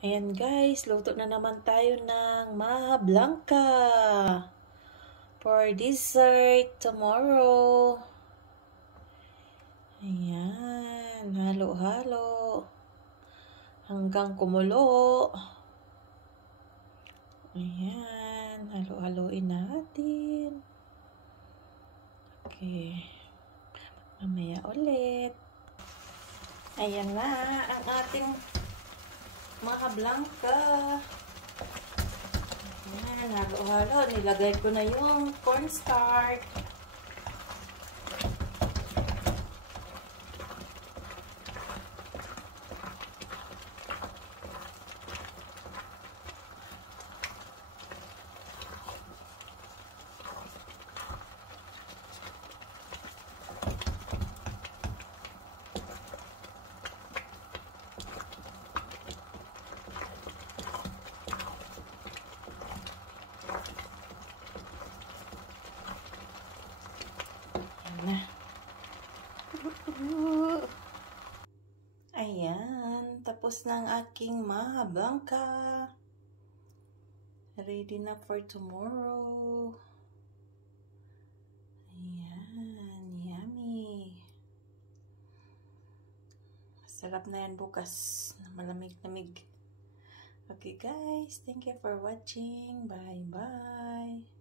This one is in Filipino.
Ayan guys, luto na naman tayo ng maha blanca for dessert tomorrow. Ayan, halo-halo hanggang kumulo. Ayan, halo-haloin natin. Okay, mamaya ulit. Ayan na ang ating maha blanca. Ayan, halo-halo. Nilagay ko na yung cornstarch. Ayan, tapos na ang aking maha blanca. Ready na for tomorrow. Ayan, yummy. Sarap na yan bukas na malamig-lamig. Okay guys, thank you for watching. Bye-bye.